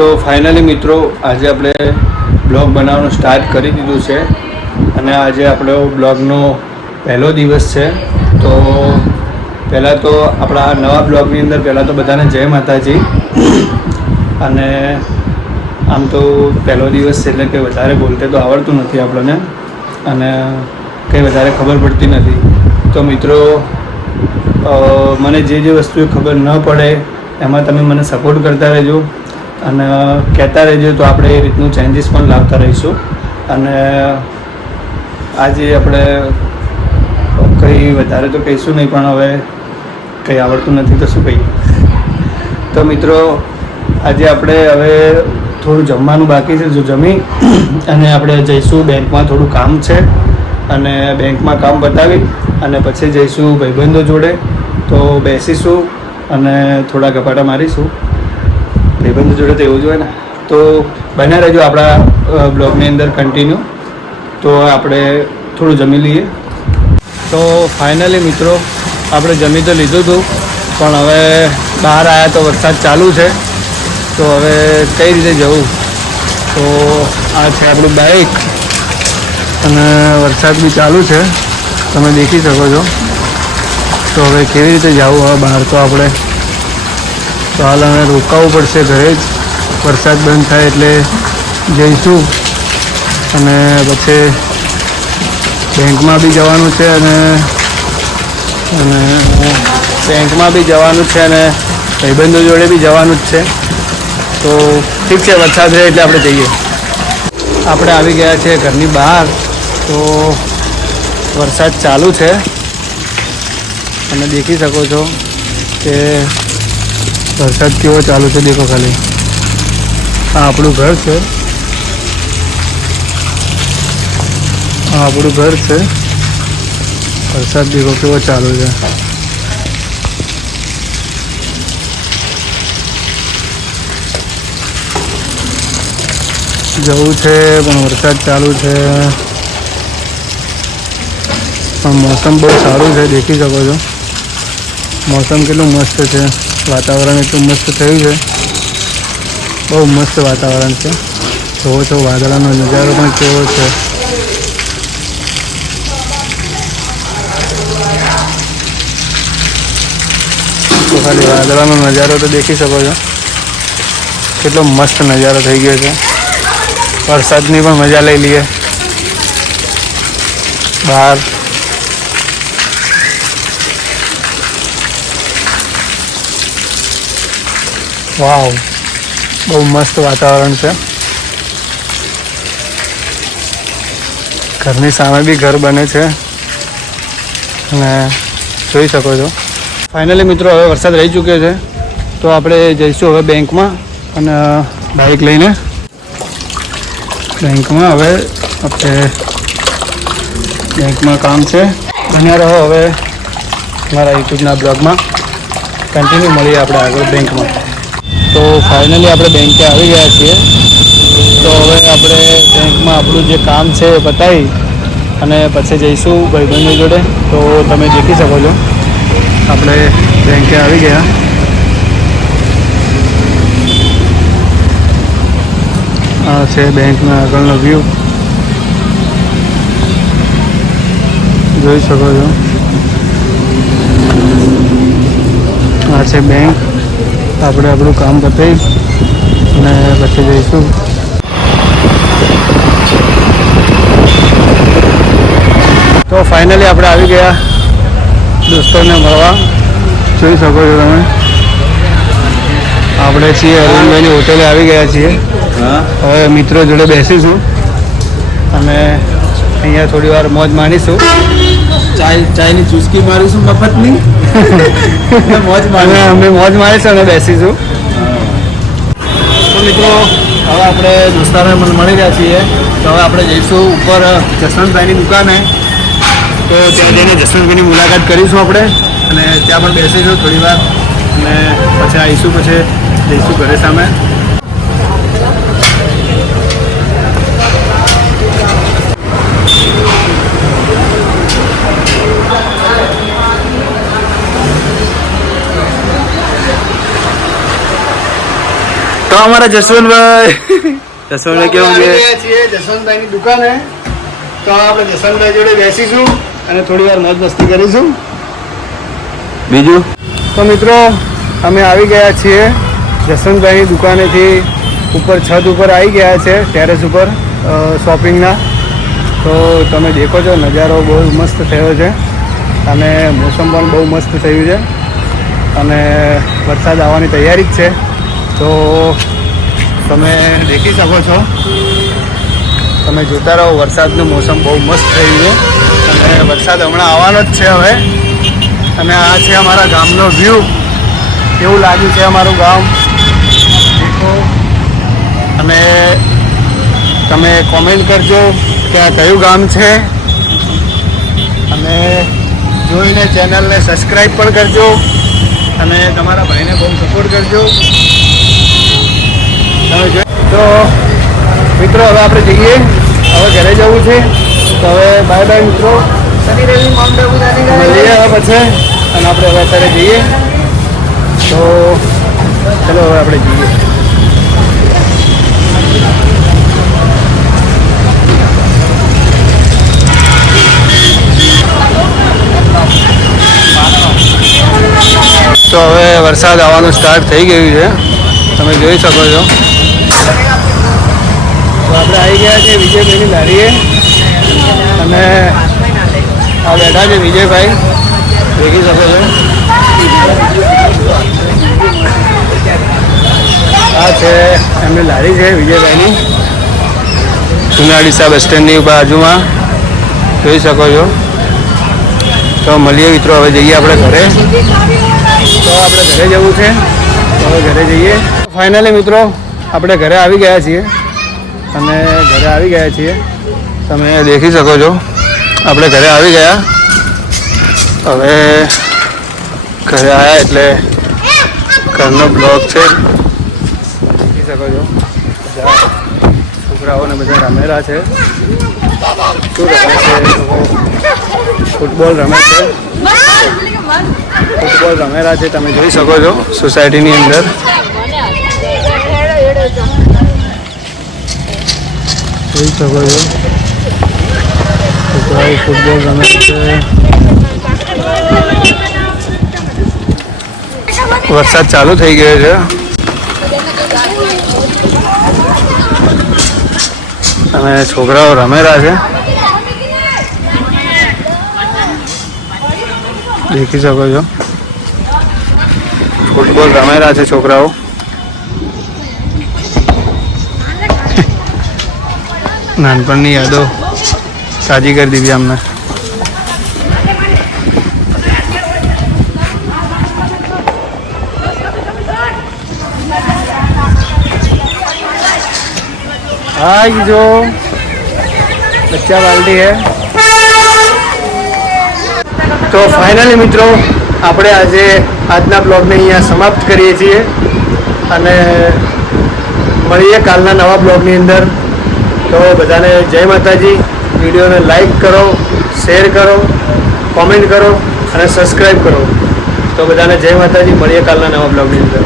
તો ફાઇનલી મિત્રો આજે આપણે બ્લોગ બનાવવાનું સ્ટાર્ટ કરી દીધું છે અને આજે આપણો બ્લોગનો પહેલો દિવસ છે. તો પહેલાં તો આપણા નવા બ્લોગની અંદર પહેલાં તો બધાને જય માતાજી. અને આમ તો પહેલો દિવસ છે એટલે કે વધારે બોલતે તો આવડતું નથી આપણને અને કંઈ વધારે ખબર પડતી નથી. તો મિત્રો મને જે વસ્તુ ખબર ન પડે એમાં તમે મને સપોર્ટ કરતા રહેજો અને કહેતા રહેજો તો આપણે એ રીતનું ચેન્જીસ પણ લાવતા રહીશું. અને આજે આપણે કંઈ વધારે તો કહીશું નહીં, પણ હવે કંઈ આવડતું નથી તો શું કહીએ. તો મિત્રો આજે આપણે હવે થોડું જમવાનું બાકી છે, જો જમી અને આપણે જઈશું બેંકમાં, થોડું કામ છે અને બેંકમાં કામ બતાવી અને પછી જઈશું ભાઈબંધો જોડે. તો બેસીશું અને થોડા ગપાટા મારીશું. ભાઈબંધો જોડે તો એવું જ હોય ને. તો બન્યા રહેજો આપણા બ્લોગની અંદર કન્ટિન્યુ. તો આપણે થોડું જમી લઈએ. તો ફાઇનલી મિત્રો આપણે જમી તો લીધું હતું, પણ હવે બહાર આવ્યા તો વરસાદ ચાલુ છે. તો હવે કઈ રીતે જવું? તો આ છે આપણું બાઇક અને વરસાદ બી ચાલુ છે, તમે દેખી શકો છો. તો હવે કેવી રીતે જવું હવે બહાર? તો આપણે તો હાલ હવે રોકાવું પડશે ઘરે જ. વરસાદ બંધ થાય એટલે જઈશું અને પછી બેંકમાં બી જવાનું છે અને બેંકમાં બી જવાનું છે અને ભાઈબંધો જોડે બી જવાનું જ છે. તો ઠીક છે, વરસાદ રહે એટલે આપણે જઈએ. આપણે આવી ગયા છે ઘરની બહાર. તો વરસાદ ચાલુ છે, તમે દેખી શકો છો કે વરસાદ કેવો ચાલુ છે. દેખો ખાલી, આ આપણું ઘર છે, આ આપણું ઘર છે. વરસાદ દેખો કેવો ચાલુ છે. જવું છે પણ વરસાદ ચાલુ છે, પણ મોસમ બહુ સારું છે, દેખી શકો છો. મોસમ કેટલું મસ્ત છે, વાતાવરણ એટલું મસ્ત થયું છે, બહુ મસ્ત વાતાવરણ છે. જોવો છો વાદળાનો નજારો પણ કેવો છે. તો ખાલી વાદળાનો નજારો તો દેખી શકો છો, કેટલો મસ્ત નજારો થઈ ગયો છે. વરસાદની પણ મજા લઈ લઈએ બહાર. વાવ, બહુ મસ્ત વાતાવરણ છે. ઘરની સામે બી ઘર બને છે અને જોઈ શકો છો. ફાઇનલી મિત્રો હવે વરસાદ રહી ચૂક્યો છે, તો આપણે જઈશું હવે બેંકમાં અને બાઇક લઈને બેંકમાં. હવે આપણે બેંકમાં કામ છે. બન્યા રહો હવે મારા યુટ્યુબના બ્લોગમાં. કન્ટિન્યુ મળીએ આપણે આગળ બેંકમાં. તો ફાઇનલી આપણે બેંકે આવી ગયા છીએ. તો હવે આપણે બેંકમાં આપણું જે કામ છે એ પતાવી અને પછી જઈશું ભાઈબંધો જોડે. તો તમે દેખી શકો છો આપણે બેંકે આવી ગયા. આ છે બેંકનો આગળનો વ્યૂ, જોઈ શકો છો. આ છે બેંક. આપણે આપણું કામ પતાવી અને પછી જઈશું. તો ફાઇનલી આપણે આવી ગયા દોસ્તોને મળવા. જોઈ શકો છો તમે, આપણે છીએ અરવિંદભાઈની હોટેલે આવી ગયા છીએ. હવે મિત્રો જોડે બેસીશું અને અહીંયા થોડી વાર મોજ માણીશું. ચાયની ચુસ્કી મારીશું મફતની. અમે મોજ મારીશું અને બેસીશું. તો મિત્રો હવે આપણે દોસ્તારોને મળી રહ્યા છીએ. તો હવે આપણે જઈશું ઉપર જસવંતભાઈની દુકાને. તો ત્યાં જઈને જસવંતભાઈની મુલાકાત કરીશું આપણે અને ત્યાં પણ બેસીશું થોડી વાર અને પછી આવીશું, પછી જઈશું ઘરે સામે. તો हमारा जसवंत જસવંતભાઈ કેવું છે? છીએ જસવંતભાઈની દુકાને. તો આપણે જસવંતભાઈ જોડે બેસીશું અને થોડી વાર મોજ મસ્તી કરીશું. બીજું તો મિત્રો અમે આવી ગયા છીએ જસવંતભાઈની દુકાનેથી ઉપર છત ઉપર આવી ગયા છે, ટેરેસ ઉપર શોપિંગના. તો તમે દેખો છો નજારો બહુ મસ્ત થયો છે અને મોસમ પણ બહુ મસ્ત થયું છે અને વરસાદ આવવાની તૈયારી જ છે. તો તમે દેખી શકો છો, તમે જોતા રહો. વરસાદનું મોસમ બહુ મસ્ત થયું છે અને વરસાદ હમણાં આવવાનો જ છે હવે. અને આ છે અમારા ગામનો વ્યૂ. કેવું લાગ્યું છે અમારું ગામ દેખો. અને તમે કોમેન્ટ કરજો કે આ કયું ગામ છે અને જોઈને ચેનલને સબસ્ક્રાઈબ પણ કરજો અને તમારા ભાઈને બહુ સપોર્ટ કરજો. તમે જો તો મિત્રો હવે આપણે જઈએ, હવે ઘરે જવું છે. તો હવે બાય બાય મિત્રો, મળીએ હવે પછી. અને આપણે હવે અત્યારે જઈએ. તો ચલો હવે આપણે જઈએ. તો હવે વરસાદ આવવાનું સ્ટાર્ટ થઈ ગયું છે, તમે જોઈ શકો છો. તો આપણે આવી ગયા છે વિજયભાઈની લારીએ અને આ બેઠા છે વિજયભાઈ, દેખી શકો છો. આ છે એમની લારી છે વિજયભાઈની, જુનાડીસા બસ સ્ટેન્ડની બાજુમાં, જોઈ શકો છો. તો મળીએ મિત્રો, હવે જઈએ આપણે ઘરે. તો આપણે ઘરે જવું છે, તો હવે ઘરે જઈએ. ફાઇનલી મિત્રો આપણે ઘરે આવી ગયા છીએ અને ઘરે આવી ગયા છીએ, તમે દેખી શકો છો. આપણે ઘરે આવી ગયા, હવે ઘરે આવ્યા એટલે ઘરનો બ્લોગ છે, દેખી શકો છો. બધા છોકરાઓને બધા રમેલા છે. શું રમે છે? ફૂટબોલ રમે છે, ફૂટબોલ રમેલા છે, તમે જોઈ શકો છો સોસાયટીની અંદર. જોઈ શકો છો છોકરાઓ ફૂટબોલ રમે છે. વરસાદ ચાલુ થઈ ગયો છે અને છોકરાઓ રમેલા છે, દેખી શકો છો. ફૂટબોલ રમેલા છે છોકરાઓ. નાનપણની યાદો તાજી કરી દીધી અમને. हाँ ये जो बच्चा बाल्टी है. तो फाइनली મિત્રો આપણે આજે આજના બ્લોગને અહીંયા સમાપ્ત કરીએ છીએ અને મળીએ કાલના નવા બ્લોગની અંદર. તો બધાને જય માતાજી. વિડીયોને લાઈક કરો, શેર કરો, કોમેન્ટ કરો અને સબસ્ક્રાઈબ કરો. તો બધાને જય માતાજી. મળીએ કાલના નવા બ્લોગની અંદર.